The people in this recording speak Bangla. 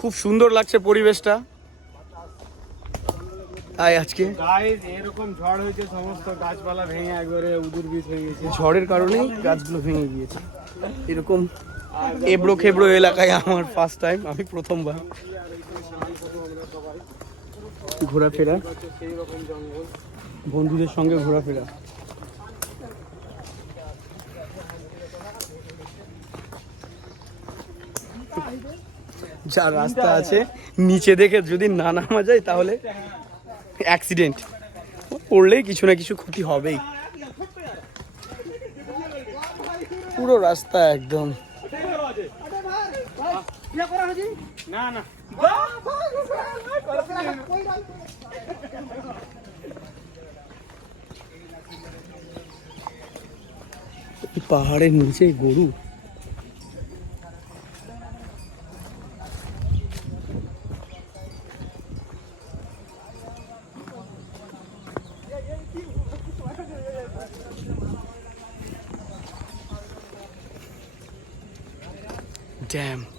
খুব সুন্দর লাগছে পরিবেশটা। তাই আজকে গাইস এরকম ঝড় হয়েছে, সমস্ত গাছপালা ভেঙে একবারে উদুর বীজ হয়ে গেছে। ঝড়ের কারণেই গাছগুলো ভেঙে গিয়েছে। এরকম এবড়ো খেবড়ো এলাকায় আমার ফার্স্ট টাইম, আমি প্রথমবার ঘোরাফেরা, সেই রকম জঙ্গল। বন্ধুদের সঙ্গে ঘোরাফেরা। যা রাস্তা আছে নিচে দেখে যদি না নামা যায় তাহলে অ্যাক্সিডেন্ট, পড়লেই কিছু না কিছু ক্ষতি হবেই। পুরো রাস্তা একদম না না পাহাড়ের নিচে গরু। Damn.